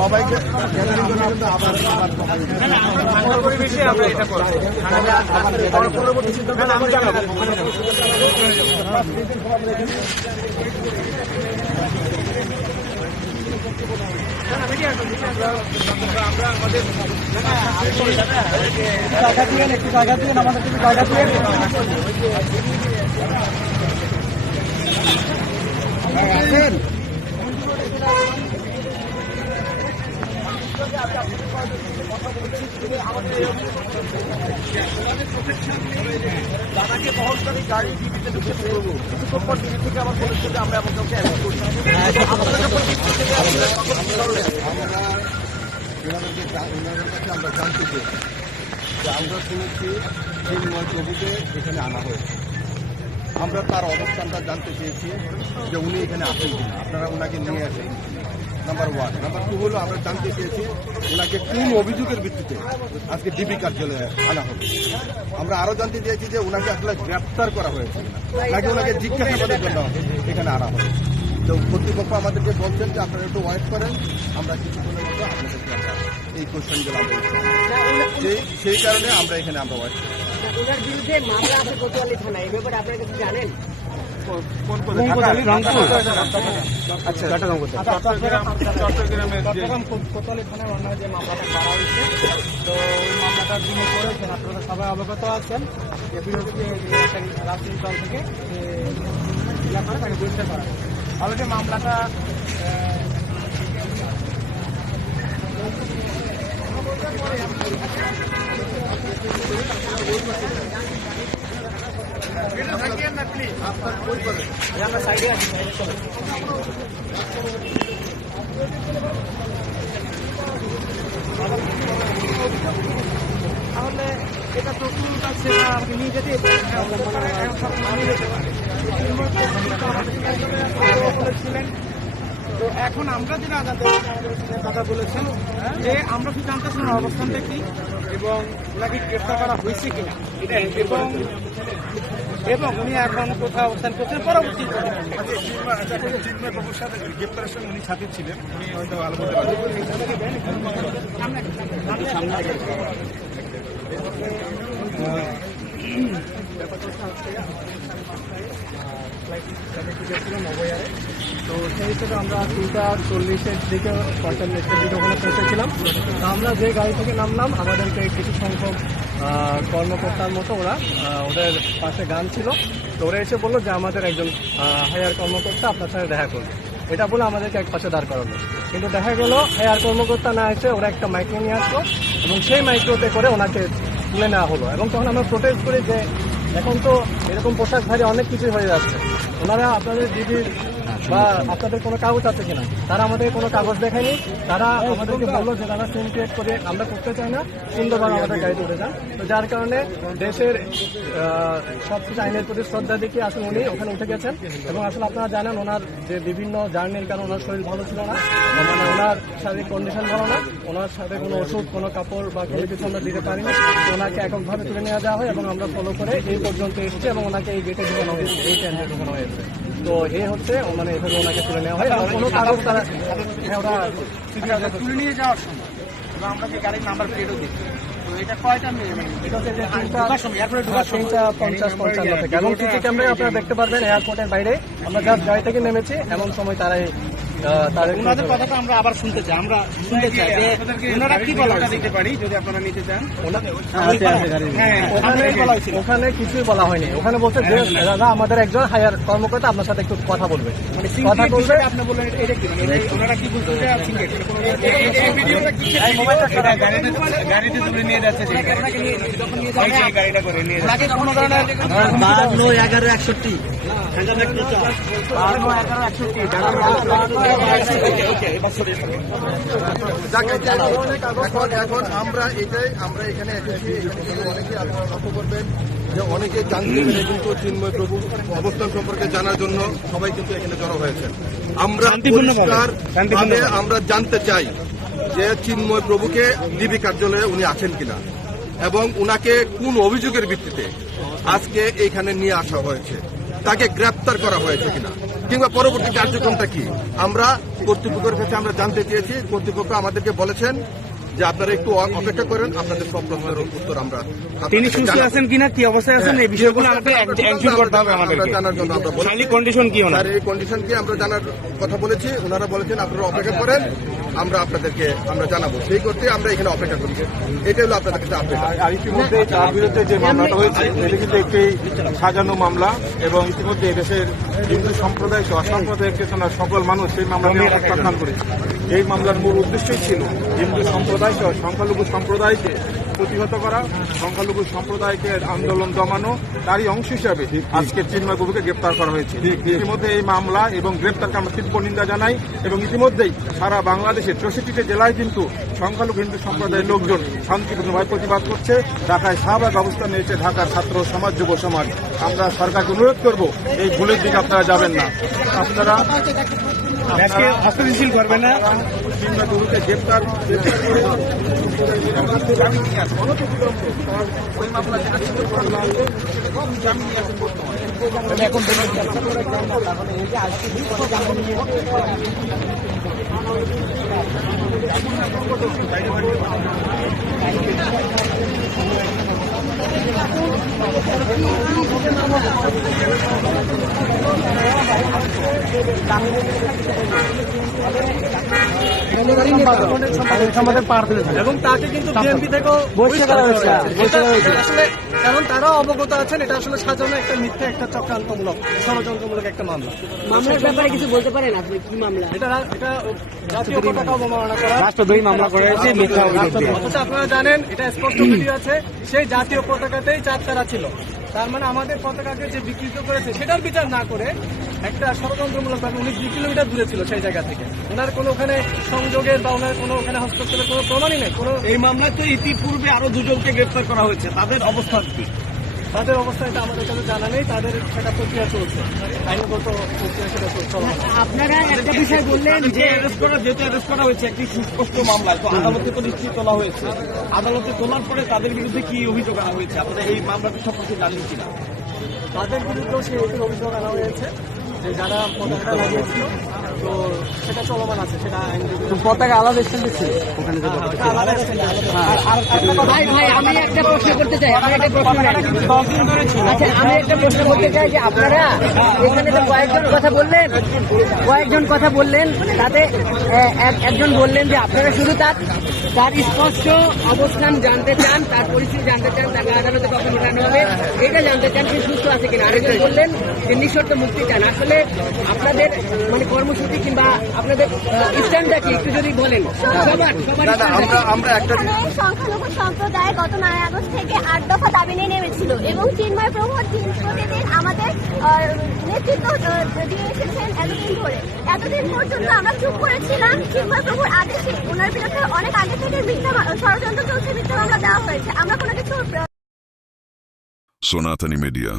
সবাইকে পরিবেশে আমরা এটা করবো। পরবর্তী সিদ্ধান্ত আমরা জানাবো। আমরা আমাদের জায়গা দিবেন, একটু জায়গা দিবেন, আমাদের কিছু জায়গা দিবেন। দাদাকে বহনকারী গাড়ি টিভিতে ঢুকে করবো, কিছুক্ষণ পর টিভি থেকে আমার বলেছে যে আমরা এমন কাউকে অ্যারেস্ট করি। আপনারা যখন ওনাদের কাছে আমরা জানতে চাই যে আমরা শুনেছি চিন্ময় প্রভুকে এখানে আনা হয়েছে। আমরা তার অবস্থানটা জানতে চেয়েছি যে উনি এখানে আসেন কিনা, আপনারা ওনাকে নিয়ে আসেন। নাম্বার 1। নাম্বার 2 হলো আমরা জানতে চেয়েছি ওনাকে কোন অভিযোগের ভিত্তিতে আজকে ডিবি কার্যালয়ে আনা হবে। আমরা আরো জানতে চেয়েছি যে ওনাকে আসলে গ্রেপ্তার করা হয়েছে নাকি ওনাকে জিজ্ঞাসাবাদের জন্য এখানে আনা হবে। তো কর্তৃপক্ষ আমাদেরকে বলছেন যে আপনারা একটু ওয়েট করেন, আমরা কিছুক্ষণের মধ্যে আপনাদেরকে এই কোশ্চেনগুলো আমরা সেই কারণে আমরা এখানে আমরা ওয়েট করি। ওনার বিরুদ্ধে মামলা আছে কোতোয়ালি থানায়, এই ব্যাপারে আপনারা কিছু জানেন? চট্টগ্রাম কোতোয়ালি থানায় অন্য যে মামলাটা করা হয়েছে, তো ওই মামলাটা যিনি করেছেন আপনারা সবাই অবগত আছেন। এর বিরুদ্ধে রাজনৈতিক দল থেকে ব্যাপারে তাকে বলতে পারে অলরেডি মামলাটা আমরা সাইডে আছি। তাহলে এটা তো কাছে নিয়ে যেতে বলেছিলেন। তো এখন আমরা যেটা দাদা বলেছেন যে আমরা কি জানতে চাই অবস্থানটা কি এবং ওনাকে গ্রেফতার করা হয়েছে কিনা, এবং উনি এখন কোথাও অবস্থান করছেন পরবর্তী চিন্ময় প্রভুর সাথে গ্রেফতারের সঙ্গে উনি সাথে ছিলেন, উনি হয়তো ভালো বলতে পারবেন। তো সেই হিসেবে আমরা 3:40-এর দিকে 45-এর দিকে ওখানে পৌঁছেছিলাম। আমরা যে গাড়ি থেকে নামলাম আমাদেরকে কিছু সংখ্যক কর্মকর্তার মতো ওদের পাশে গান ছিল। তো ওরা এসে বললো যে আমাদের একজন হায়ার কর্মকর্তা আপনার সাথে দেখা করবে, এটা বলে আমাদেরকে এক পাশে দাঁড় করালো। কিন্তু দেখা গেল হায়ার কর্মকর্তা না এসে ওরা একটা মাইক্রো নিয়ে আসলো এবং সেই মাইক্রোতে করে ওনাকে তুলে নেওয়া হলো। এবং তখন আমরা প্রোটেস্ট করি যে এখন তো এরকম পোশাকধারী অনেক কিছুই হয়ে যাচ্ছে, ওনারা আপনাদের ডিবির বা আপনাদের কোনো কাগজ আছে কিনা, তারা আমাদের কোনো কাগজ দেখায়নি। তারা আমাদেরকে বললো যে তারা সিম ক্রিয়েট করে আমরা করতে চাই না, সুন্দরভাবে আমাদের গাড়িতে উঠে যান। তো যার কারণে দেশের সবকিছু আইনের প্রতি শ্রদ্ধা দেখিয়ে আসলে উনি ওখানে উঠে গেছেন। এবং আসলে আপনারা জানেন ওনার যে বিভিন্ন জার্নির কারণে ওনার শরীর ভালো ছিল না, মানে ওনার শারীরিক কন্ডিশন ভালো না, ওনার সাথে কোনো ওষুধ কোনো কাপড় বা কোনো কিছু আমরা দিতে পারিনি। ওনাকে এককভাবে তুলে নেওয়া দেওয়া হয় এবং আমরা ফলো করে এই পর্যন্ত এসেছি এবং ওনাকে এই গেটে ঢুকানো হয়েছে, এই ট্রেনে ঢুকানো হয়েছে। তো এই হচ্ছে মানে এভাবে ওনাকে তুলে নেওয়া হয়। কোনো কাগজ তারা ওরা তুলে নিয়ে যাওয়ার সময় এবং আমরা যে গাড়ির নাম্বার প্লেটও দিচ্ছি। তো এটা কয়টা এটা হচ্ছে যে 3:50-55 থেকে। এবং সিসি ক্যামেরায় আপনারা দেখতে পারবেন এয়ারপোর্টের বাইরে আমরা জাস্ট গাড়ি থেকে নেমেছি এমন সময় তারাই ওনাদের কথাটা আমরা আবার শুনতে চাই। আমরা শুনতে চাই যে ওনারা কি বলা দিতে পারি যদি আপনারা নিতে চান। ওখানে কিছুই বলা হয়নি। ওখানে বলছে যে দাদা আমাদের একজন হায়ার কর্মকর্তা আপনার সাথে একটু কথা বলবে, কথা বলবে। আপনি বললেন ওনারা কি বলতে গাড়িতে তুলে নিয়ে যাচ্ছে গাড়িটা করে নিয়ে যাচ্ছে কোনো ধরনের 52-11-61 এখন আমরা এখানে এসেছি, অনেকে লক্ষ্য করবেন যে অনেকে জানতে পেরে কিন্তু চিন্ময় প্রভু অবস্থান সম্পর্কে জানার জন্য সবাই কিন্তু এখানে জড়ো হয়েছেন। আমরা আমরা জানতে চাই যে চিন্ময় প্রভুকে ডিবি কার্যালয়ে উনি আছেন কিনা এবং উনাকে কোন অভিযোগের ভিত্তিতে আজকে এইখানে নিয়ে আসা হয়েছে। তাকে গ্রেপ্তার করা হয়েছে কিনা, কিংবা পরবর্তী কার্যক্রমটা কি। আমরা কর্তৃপক্ষের কাছে আমরা জানতে চেয়েছি, কর্তৃপক্ষ আমাদেরকে বলেছেন যে আপনারা একটু অপেক্ষা করেন, আপনাদের সব প্রশ্নের উত্তর আমরা তিনি সুস্থ আছেন কিনা, কি অবস্থায় আছেন, এই বিষয়গুলো আমাকে একজন করতে হবে আমাদেরকে। জানার জন্য আমরা বলেছি। শারীরিক কন্ডিশন কি ওনার? স্যার, এই কন্ডিশন কি আমরা জানার কথা বলেছি, ওনারা বলেছেন আপনারা অপেক্ষা করেন, আমরা আপনাদেরকে আমরা জানাবো। সেই করতে আমরা এখানে অপেক্ষা করছি। এটা হলো আপনাদের কাছে আপডেট। আর ইতিমধ্যে তার বিরুদ্ধে যে মামলাটা হয়েছে এটি কিন্তু একটি সাজানো মামলা, এবং ইতিমধ্যে দেশের হিন্দু সম্প্রদায় সহ অসাম্প্রদায়িক চেতনার সকল মানুষ সেই মামলাটি প্রত্যাখ্যান করেছে। এই মামলার মূল উদ্দেশ্যই ছিল হিন্দু সম্প্রদায় সহ সংখ্যালঘু সম্প্রদায়কে প্রতিহত করা, সংখ্যালঘু সম্প্রদায়কে আন্দোলন দমানো, তারই অংশ হিসাবে আজকে চিন্ময় প্রভুকে গ্রেপ্তার করা হয়েছে। ইতিমধ্যে এই মামলা এবং গ্রেপ্তারকে আমরা তীব্র নিন্দা জানাই, এবং ইতিমধ্যেই সারা বাংলাদেশের 64টি জেলায় কিন্তু সংখ্যালঘু হিন্দু সম্প্রদায়ের লোকজন শান্তিপূর্ণভাবে প্রতিবাদ করছে। ঢাকায় শাহবাগ অবস্থান নিয়েছে ঢাকার ছাত্র সমাজ, যুব সমাজ। আমরা সরকারকে অনুরোধ করব, এই ভুলের দিকে আপনারা যাবেন না। আপনারা আজকে অস্থিতিশীল করবেন না। চিন্ময় প্রভুকে গ্রেপ্তার করে জামিন নিয়ে আসেন। ওই মামলা যেটা ছিল জামিন নিয়ে আসেন বর্তমানে। এখন এবং তাকে কিন্তু বিএনপি থেকেও বহিষ্কার করা হয়েছে। আসলে কারণ তারাও অবগত আছেন এটা আসলে সাজানো একটা মিথ্যা, একটা চক্রান্তমূলক, ষড়যন্ত্রমূলক একটা মামলা। মামলার ব্যাপারে কিছু বলতে পারেন আপনি, কি মামলা? এটা জাতীয় পতাকা অবমাননা করা, রাষ্ট্রদ্রোহী মামলা করা হয়েছে মিথ্যা অভিযোগ দিয়ে। অথচ আপনারা জানেন এটা স্পষ্ট ভিডিও আছে, সেই জাতীয় পতাকাতেই চাঁদ তারা ছিল। তার মানে আমাদের পতাকাকে যে বিকৃত করেছে সেটার বিচার না করে একটা ষড়যন্ত্রমূলক ভাবে 19 কিলোমিটার দূরে ছিল সেই জায়গা থেকে। ওনার কোনো ওখানে সংযোগের বা ওনার কোনো ওখানে হস্তক্ষেপের কোনো প্রমাণই নেই। কোনো এই মামলায় তো ইতিপূর্বে আরো দুজনকে গ্রেপ্তার করা হয়েছে, তাদের অবস্থা কি? তাদের অবস্থা এটা আমাদের কাছে জানা নেই, তাদের সেটা প্রক্রিয়া চলছে, আইনগত প্রক্রিয়া সেটা চলছে। আপনারা একটা বিষয় বললেন যে যেহেতু অ্যারেস্ট করা হয়েছে একটি সুস্পষ্ট মামলায়, তো আদালতে তো নিশ্চয়ই তোলা হয়েছে। আদালতে তোলার পরে তাদের বিরুদ্ধে কি অভিযোগ আনা হয়েছে, আপনারা এই মামলাটি সম্পর্কে জানেন কিনা? তাদের বিরুদ্ধেও সেই একই অভিযোগ আনা হয়েছে যে যারা পতাকা লাগিয়েছিল, তো সেটা চলমান আছে, সেটা পতাকা আলাদা স্ট্যান্ডে ছিল ওখানে। ভাই আমি একটা প্রশ্ন করতে চাই, আমি একটা প্রশ্ন আচ্ছা আমি একটা প্রশ্ন করতে চাই যে আপনারা এখানে তো কয়েকজন কথা বললেন, তাতে একজন বললেন যে আপনারা শুধু তার স্পষ্ট অবস্থান জানতে চান, তার পরিস্থিতি জানতে চান, তাকে আদালতে কখন উঠানো হবে এটা জানতে চান, সে সুস্থ আছে কিনা। আরেকজন বললেন যে নিঃশর্ত মুক্তি চান। আসলে আপনাদের মানে কর্মসূচি কিংবা আপনাদের স্ট্যান্ডটা কি একটু যদি বলেন। আমরা একটা সংখ্যালঘু সম্প্রদায় গত 9 আগস্ট থেকে 8 দফা দাবি নিয়ে নেমেছিল এবং চিন্ময় প্রভু প্রতিদিন আমাদের নেতৃত্ব দিয়ে এসেছেন এতদিন পর্যন্ত আমরা চুপ করেছিলাম। চিন্ময় প্রভুর আদেশে ওনার বিরুদ্ধে অনেক আগে থেকে মিথ্যা ষড়যন্ত্র চলছে, মিথ্যা মামলা দেওয়া হয়েছে। আমরা কোনো কিছু Sonatani Media.